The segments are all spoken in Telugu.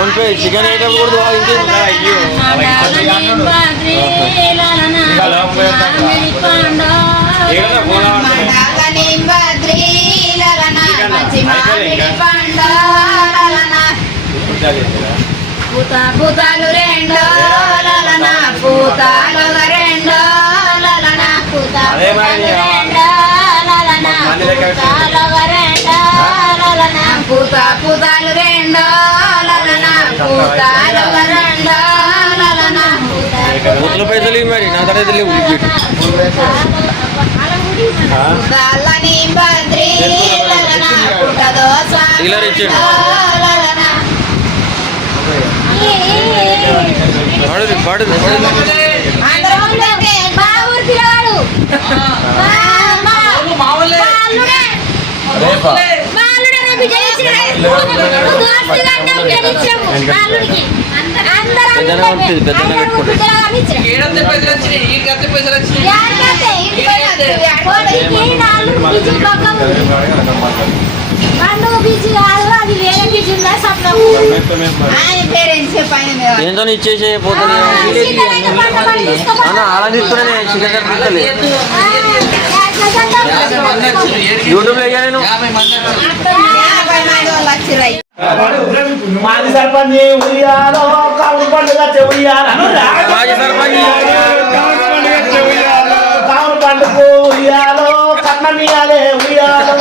ఫోన్ పే చికెన్ ఐటమ్ కూడా పూత పూతాలు రెండో లలన పూతాలు రెండో లలన పూతాలు రెండో లలన పూతాలు రెండో లలన పూత పూతాలు రెండో మూతుల పైసలు మరి నా తర్వాత లేవు ఇలా ఇచ్చేయండి. లలన పాడు పాడు ఏంతో ఇచ్చేసే పోతుంది తీసుకునే చికెన్ కనిపిస్తలే యూట్యూబ్లో అయ్యా నేను మాజీ సర్పంచ్ ఉయ్యాలో కావుడు పండుగ చెయ్యాలను మాజీ సర్పంచ్ కావుడు పండుగ ఉయ్యాలో కట్నం ఇయ్యాలే ఉయ్యాలో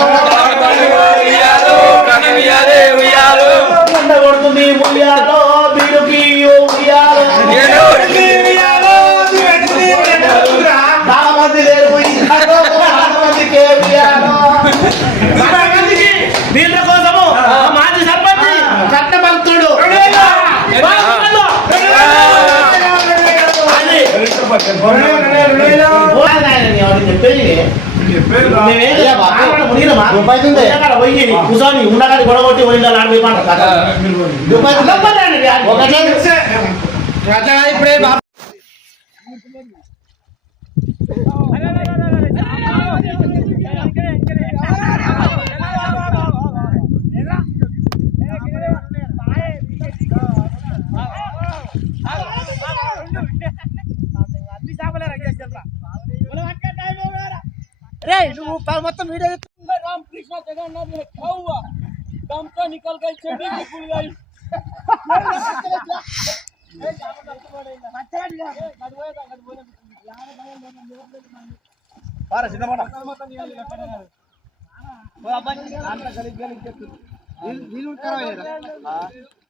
ముండ కొడుతుంది ఉయ్యాలో బీడుకి ఉయ్యాలో. చాలా మంది లేరు ఉయ్యాలో చాలా మందికి ఉయ్యాలో వీళ్ళ కోసము మాజీ సర్పంచ్ కట్టబంతుడు కూర్చొని ఉండగానే గొడవట్టి పోయిందా ఆడిపోయి ఇప్పుడే रे నువ్వు ప- मत वीडियो राम कृष्ण जगन्नाथ में खा हुआ दम तो निकल गई चेटी भी खुल गई बारह सीधा मारा वो अपन आंटा गली गली नीलू करो ये हां